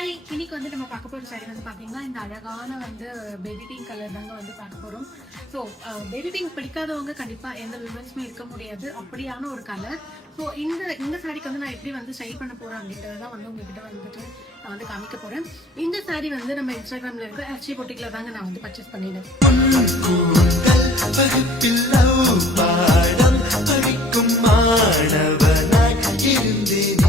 Hi, இன்னைக்கு வந்து நம்ம பார்க்க போகிற சாரி வந்து பார்த்தீங்கன்னா இந்த அழகான வந்து பேபி பிங்க் கலர் தாங்க வந்து பார்க்க போகிறோம். ஸோ பேபி பிங்க் பிடிக்காதவங்க கண்டிப்பாக எந்த விமன்ஸுமே இருக்க முடியாது, அப்படியான ஒரு கலர். ஸோ இந்த சாரிக்கு வந்து நான் எப்படி வந்து ஸ்டைல் பண்ண போகிறேன் அப்படின்றது தான் வந்து உங்ககிட்ட வந்துட்டு நான் வந்து காமிக்க போகிறேன். இந்த சாரி வந்து நம்ம இன்ஸ்டாகிராமில் இருக்க ஹெச்டி பொட்டிக்கில் தாங்க நான் வந்து பர்ச்சேஸ் பண்ணிட்டேன். பாடம் படிக்கும் மாணவனாய் இருந்தேன்.